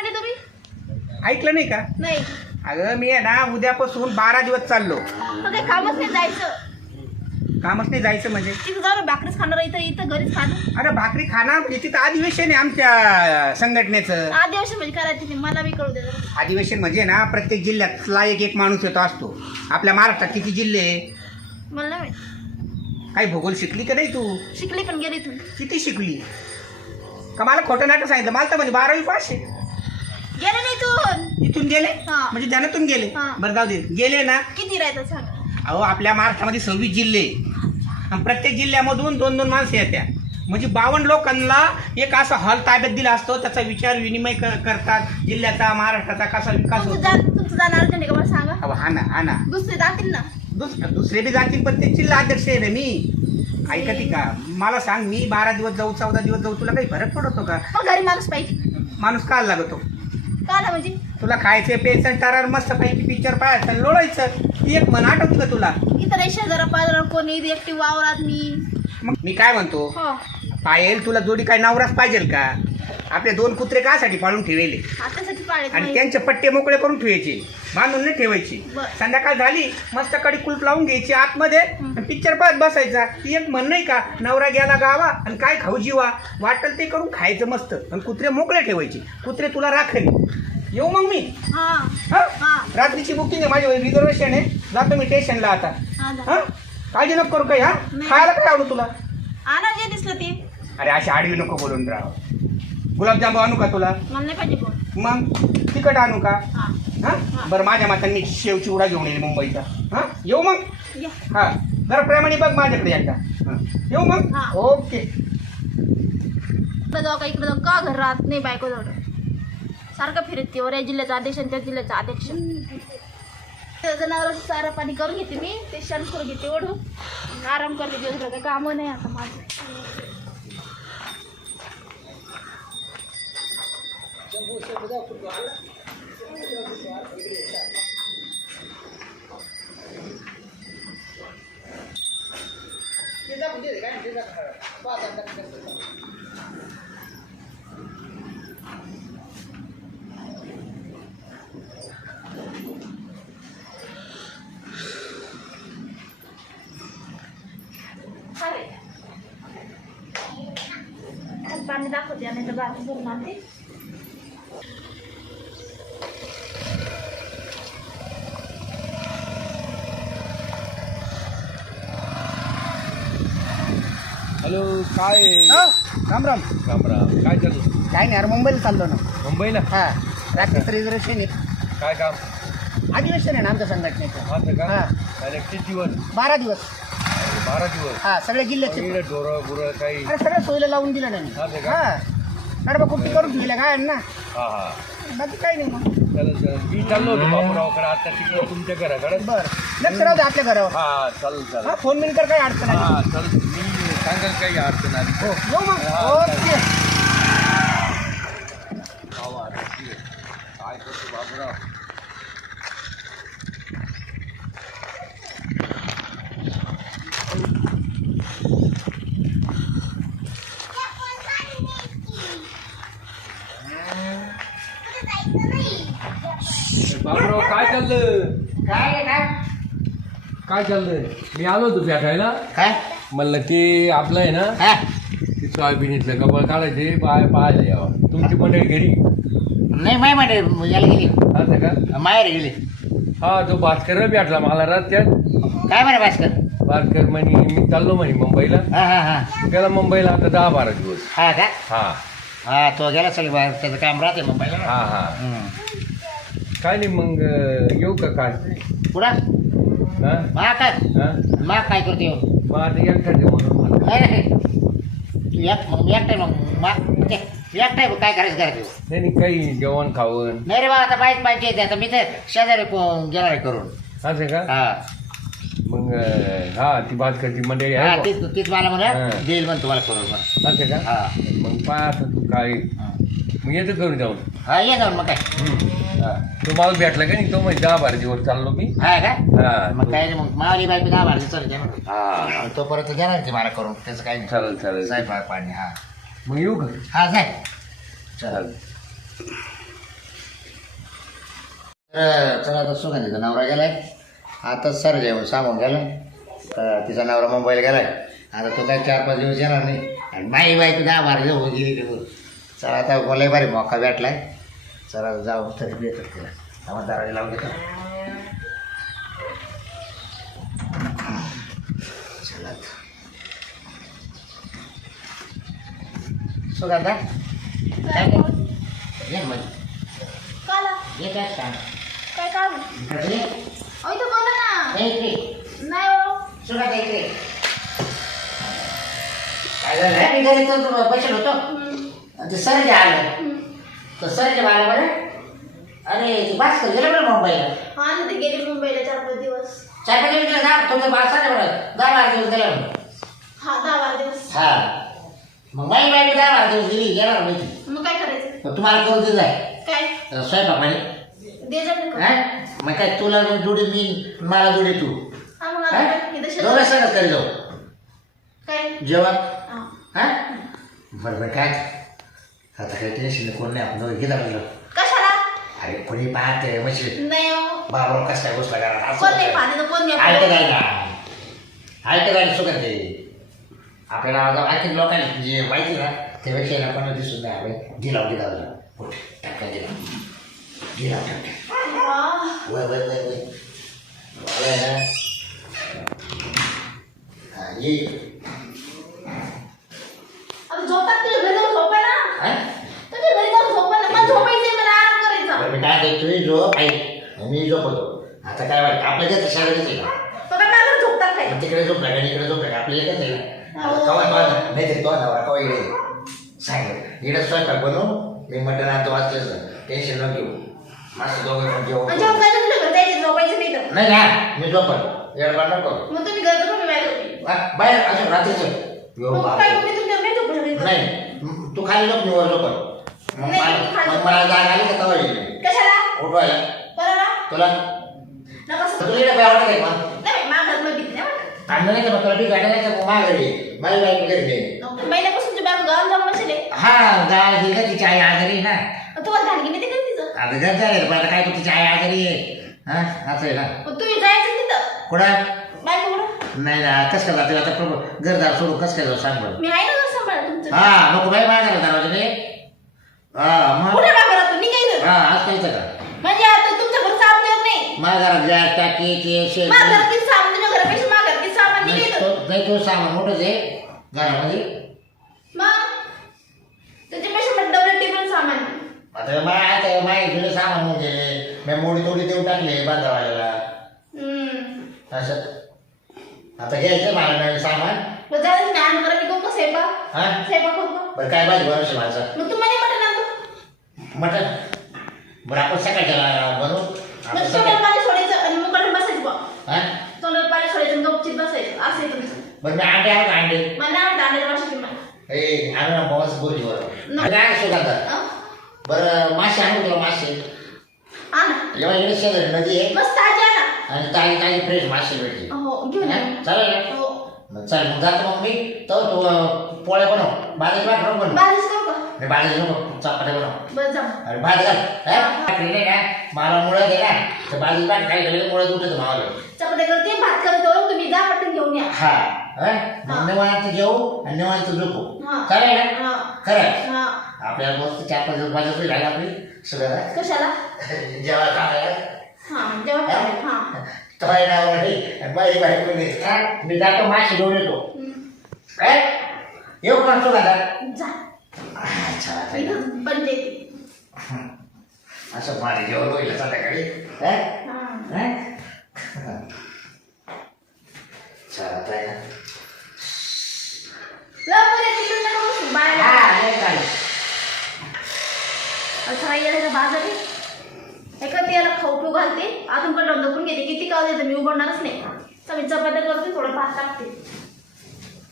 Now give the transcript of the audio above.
म्हणले तुम्ही? ऐकलं नाही का? नाही. अगं मी आहे ना उद्यापासून 12 दिवस चाललो. मग काही कामच नाही जायचं. कामच नाही जायचं म्हणजे? तिथं जाऊन भाकरीच खाणार, इथं घरीच खाणार. अरे भाकरी खाणार म्हणजे तिथं अधिवेशन आहे आमच्या संघटनेचं. आदिवासी म्हणजे करायचं नाही, मला बी कळू दे जरा. अधिवेशन म्हणजे ना प्रत्येक जिल्ह्यातला एक एक माणूस येतो असतो. आपल्या महाराष्ट्रात किती जिल्हे आहे? मला नाही माहित. काही भूगोल शिकली का नाही तू? शिकली पण गेली तुम्ही. किती शिकली? का मला खोटं नाटक सांगितलं? मला तर म्हणजे 12वी पास आहे. गेले नाही इथून. इथून गेले हा. म्हणजे ध्यानातून गेले. हा. बरं जाऊ दे, गेले ना. किती राहायचं सांग. अहो आपल्या महाराष्ट्रामध्ये 26 जिल्हे आणि प्रत्येक जिल्ह्यामधून 2-2 माणसं येत्या. म्हणजे 52 लोकांना एक असा हॉल ताब्यात दिला असतो. त्याचा विचार विनिमय करतात. जिल्ह्याचा महाराष्ट्राचा कसा विकास होतो. तुमचं जाणार नाही का मला सांगा. अहो हा ना दुसरे जातील ना. दुसरे बी जातील पण ते जिल्हा अध्यक्ष आहे ना मी. ऐकती का? मला सांग, मी 12 दिवस जाऊ 14 दिवस जाऊ, तुला काही फरक पडतो का? मग घरी माणूस पाहिजे. माणूस का लागतो? का ना म्हणजे तुला खायचं पेन्शन टारार मस्त पैकी पिक्चर पाहायचं लोळायचं. ती एक म्हण आठवती का तुला? इतर शेजारा पाजारा कोणी एकटी वावरात मी. मग मी काय म्हणतो, हो. पायल तुला जोडी काय नवराच पाहिजे का? आपले 2 कुत्रे कासाठी पाळून ठेवले हातासाठी पाळायचं आणि नाही. त्यांचे पट्टे मोकळे करून ठेवायचे, बांधून नाही ठेवायची. बरं. संध्याकाळ झाली मस्त कडी कुलप लावून घ्यायची आतमध्ये आणि पिक्चर पाहत बसायचा. ती एक म्हण नाही का, नवरा गेला गावा आणि काय खाऊ जीवा, वाटल ते करून खायचं मस्त आणि कुत्रे मोकळे ठेवायचे. कुत्रे तुला राखेल. येऊ मग मी. हा हा हा रात्रीची बुकिंग आहे माझी, रिझर्वेशन आहे. जातो मी स्टेशनला आता. हा जा. हा काळजी नको करू काही. हा नाही. खायला काय आवडू तुला? आणा जे दिसलं ते. अरे अशी आडवी नको बोलून राव. गुलाबजाम आणू का तुला? मला नाही पाहिजे कोण. मग तिखट आणू का? हा हा बरं, माझ्या मातांनी मी शेव चिवडा घेऊन येईल मुंबईचा. हा येऊ मग. या. हा जरा प्रेमाने बघ माझ्याकडे एकदा. हा येऊ मग. हा. ओके. इकडे जाऊ का घर राहत नाही बायको जवळ. सारखं फिरत ते वर या जिल्ह्याचा अध्यक्ष आणि त्या जिल्ह्याचा अध्यक्ष. जनावरांचं चारा पाणी करून घेते मी, ते शांत करून घेते ओढून आराम करते. दिवसभर काही कामं नाही आता माझं. पाणी दाखवते आणि तर बाकी भरून आणते. हॅलो, काय राम राम. राम राम. काय चालू? काय नाही, अरे मुंबईला चाललो ना. मुंबईला? हा रात्रीचं रिझर्वेशन आहे. काय काम? अधिवेशन आहे ना आमच्या संघटनेचं. असं का? हा. अरे किती दिवस? 12 दिवस. 12 दिवस. हा सगळे जिल्ह्याचे. इकडे ढोरं गुरं काही? अरे सगळ्या सोयीला लावून दिलं ना मी. असं का? हा कडबा कुट्टी करून ठेवल्या काय ना. हा हा. बाकी काही नाही मग. चालेल. मी चाललो होतो बापूरावकडे आता तिकडे तुमच्या घराकडे. बरं लक्ष राहू दे आपल्या घरावर. हा चालेल. हा फोन बिन कर, काही अडचण नाही. हा चालेल. मी सांगाल काही अडचण आली. हो येऊ मग. हा, ओके. काय करतो बापूराव? बापूराव काय चाललं? काय काय चाललंय? मी आलो होतो भेटायला. काय म्हणलं ते आपलं आहे ना, हा ते सोयाबीनीतलं कपाळ काढायचे पाहायला यावं. तुमची मंडळी घरी? नाही माय मांडे याला गेली, असं का? माहेर गेली. हा तो भास्कर भेटला मला रस्त्यात. काय म्हणे भास्कर? भास्कर म्हणे मी चाललो म्हणे मुंबईला. हा हा हा गेला मुंबईला आता 10-12 दिवस. हा का? हा हा तो गेला सगळं बाहेर, त्याचं काम राहते मुंबईला. हा हा. काय नाही मग येऊ का काय? पुढं हा मा काय हा? मा काय करते येऊन? मग आता एकटाच आहे म्हणून म्हणलं. नाही तू मग मी एकटाय मग मा म्हणजे एकटाय काय करायचं करायचं. नाही नाही, काही जेवण खावण. नाही रे बा आता बाईक पाहिजे. आता मी तर शेजारी घेणार आहे करून. असं का? हा मग हा ती भास्करची मंडळी हा आहे तीच तीच मला हा. म्हणा देईल म्हण तुम्हाला करून म्हण. बा. असं का? हा मग पाय आता तू काय मग येतो करून जाऊन. हा ये जाऊन मग काय. हा. तो मला भेटला का नाही, तो म्हणजे 10-12 दिवस चाललो मी. हा का? हा मग काय नाही, मग मावली बाईक 10-12 दिवसाला देणार. हा तो परत घेणार ते मला करून, त्याचं काही नाही. चालेल चालेल. साहेब पाणी. हा मग येऊ का? हा जाय. चालेल. चला आता सुगंधीचा नवरा गेलाय आता सर जेवण सांगून गेला तिचा नवरा मुंबईला गेलाय आता तो काय 4-5 दिवस येणार नाही आणि माई बाई तू 10-12 दिवस गेली ते चला आता बोलाय भारी मोका भेटलाय चला जाऊ तरी भेटत तिला आम्हाला दराडी लावून घेतो चला सुगंधा काय ये मग काला ये काय सांग काय काम इकडे अहो इथं बोला ना इकडे नाही हो सुगंधा इकडे काय झालं मी घरी तर बसेल होतो ते सरजे आलं तर सरजे आलं बरं अरे ती भास्कर गेलं बरं मुंबईला हा ना ते गेले मुंबईला 4-5 दिवस 4-5 दिवस गेला ना तुमचं भास्कर बरं 10-12 दिवस गेला हा 10-12 दिवस हा मग माई बाई 10-12 दिवस गेली गेणार माहिती मग काय करायचं मग तुम्हाला करून दिलं आहे काय स्वयंपाक म्हणे दे जा ना हा मग काय तुला जोडी मी मला जोडी तू हा मग आता काय इथं शेतात- दोघं सगळं करी जाऊ काय जेवण हा हा बरं बरं काय आता काही टेन्शन कोण नाही आपण घेता म्हणलं कशाला अरे कोणी पाहते म्हणजे नाही हो बाबा कसं काय बसला घरात कोण नाही पाणी तर कोण ऐकत नाही आहे ना ऐकत आहे सुगंध ते आपल्याला आणखी लोकांनी जे माहिती ना त्यापेक्षा ना पण दिसून नाही आपण दिला टक्का दिला टक्का हा. वय वय वय वय वय ना हा ये आता झोपात तुझ्या घरी जाऊन झोपाय ना हा तुझ्या घरी जाऊन झोपाय ना मला झोपायचंय मला आराम करायचा बरं मी काय तुझी झोप ऐक मी झोपतो आता काय वाटतं आपल्या त्याचं शाळेत येते का बघा मला झोपतात काय तिकडे झोपला का इकडे झोपला का आपल्याला एकच आहे ना हो. कवा नाही तरी तो नवरा कवा इकडे सांग इकडे स्वयंपाक बनवू मी मटण आणतो वाचल्याचं टेन्शन न घेऊ मस्त दोघं पण जेवू म्हणजे झोपायला तुला घर जायचं झोपायचं नाही तर नाही ना मी झोपत येडबाड नको मग तुम्ही घरचं पण बाहेर होते बाहेर असं रात्रीचं येऊ मग बाप काय तुम्ही तुमच्या नाही झोपू शकत नाही तू खाली झोप मी वर झोपत मग नाही, मला तू खाली मग मला जाग आली का तवा येईल कशाला उठवायला बरोबर तुला नका तुला इकडे काय वाटत आहे मग नाही माझ्या घरात भीती नाही वाटत तांदूळ नाही तर मग तुला बी गाडी नाही तर माझ्या घरी माझी बाईक घरी नाही नको. महिन्यापासून तुझ्या बॅग गावाला जाऊन बसले हा गाव गेली का तिची आई आजारी आहे ना तुम्हाला घालगी नाही ते तिचं आता घरचं आहे पण आता काय तू तिची आई आजारी आहे हा असं आहे ना मग तुम्ही जायचं तिथं कुठं बायको कुठं नाही ना कसं काय जाते आता प्रभू घरदार सोडून कसं काय जाऊ सांग बरं मी आहे ना घर सांभाळा तुमचं हा नको बाई माझ्या दरवाजाने हा मग कुठे बाहेर तुम्ही निघायचं हा आज कायचं का म्हणजे आता तुमच्या घरचं आपल्यावर नाही माझ्या घरात गॅस टाकी ते शेण माझ्या घरातील सामान तुझ्या घरापेक्षा माझ्या घरातील सामान निघायचं नाही तो सामान मोठंच आहे घरामध्ये मग त्याच्यापेक्षा मग डबल टेबल सामान आहे. आता माझ्या जुने सामान म्हणजे मी मोडी तोडी देऊन टाकले बांधावाल्याला हम्म. असं आता घ्यायचं मला नवीन सामान मग जायचं नाही आण करा निघून का स्वयंपाक हा स्वयंपाक करू का बरं काय भाजी बनवशील माझं मग तुम्हाला मटण आणतो मटन बरं आपण सकाळच्या बनवू आपण मग सकाळ तोंडाला पाणी सोडायचं आणि मुकाटून बसायचं बा हा तोंडाला पाणी सोडायचं आणि गपचित बसायचं असं आहे तुमचं बरं मी अंडे आणू का अंडे मला नाही आवडतं अंड्याच्या भाषेत मला ए आणू ना बस बोलली बरोबर नको. काय सुगंधा अं? बरं मासे आणू तुला मासे आणा जेव्हा इकडे शेजारी नदी आहे मस्त ताजी आणा आणि ताजी ताजी फ्रेश मासे भेटली हो घेऊन या चालेल ना हो मग चल मग जातो मग मी तर तू पोळ्या बनव बाजरी भात नको बनव बारीच करू का मी बाजरी नको चपात्या बनव बस जा अरे भात घाल नाही का मला मुळं दे ना तर बाजरी भात काय झालं मुळं उठत मावलं चपात्या करते भात करतो तुम्ही जा पटकन घेऊन या हा मग निवांत जेवू आणि निवांत झोपू हा. चालेल ना हा खरं हा आपल्याला मस्त 4-5 दिवस माझ्या तरी राहिला आपली सगळं कशाला जेव्हा खायला हा जेव्हा खायला. हा तो आहे ना आणि बाई बाई मी जातो माशी घेऊन येतो हम्म. काय येऊ का सुद्धा जा अच्छा इथं पण ते असं माझे जेवण होईल संध्याकाळी हा चालत आहे ना लवकर ये, तिकडून नका बसू, बाहेर ये. असं येण्याचा बाजार आहे एका ते याला खाऊ पिऊ घालते अजून पण लग्न घेते किती काळ देते मी उघडणारच नाही तर मी चपात्या करते थोडं भात टाकते